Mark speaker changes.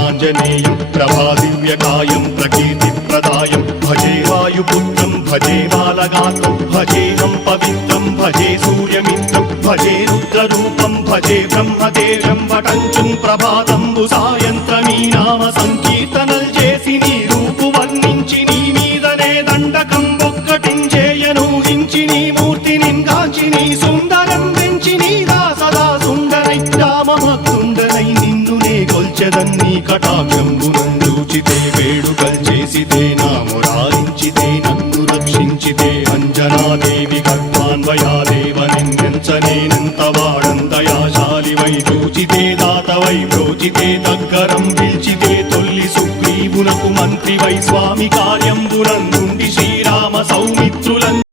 Speaker 1: ఆంజనేయం ప్రభాదివ్యకాయం ప్రకీర్తిప్రదాయం. భజే వాయుపుత్రం భజే బాలగాత్రం భజేహం పవిత్రం భజే సూర్యమిత్రం భజే రుద్రరూపం భజే బ్రహ్మదేవం వటంచుం ప్రభాతంబు సాయంత్రమీ నామ సంకీర్తనల్ చేసి నీ రూపు వర్ణించి నీ మీదనే దండకం ఒక్కటించేయను హించి నీ మూర్తిని కాంచి నీ సుందరం పెంచి నీ సదా సుందరై రామభక్తుండనై నే కొల్చెదన్ని కటాక్షంబునందూచితే వేడుకల్ చేసితే నా మురారించితే నన్ను రక్షించితే అంజనాదేవి గర్భాన్వయాదేవ నిన్నెంచనేనంత వాడంతయాశాలి వై చూచితే దాతవై ప్రోచితే దగ్గరం పిలిచితే తొల్లి సుగ్రీవునకు మంత్రి వై స్వామి కార్యంబునందుండి శ్రీరామ సౌమిత్రుల